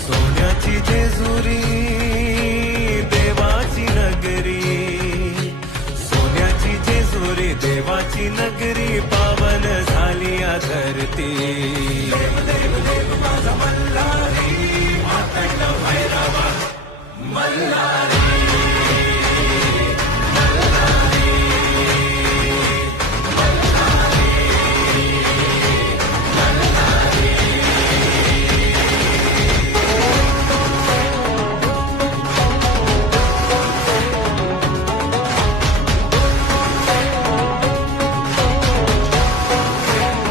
सोन्याची जेजुरी देवाची नगरी, सोन्याची जेजुरी देवाची नगरी, पावन झाली या धरती.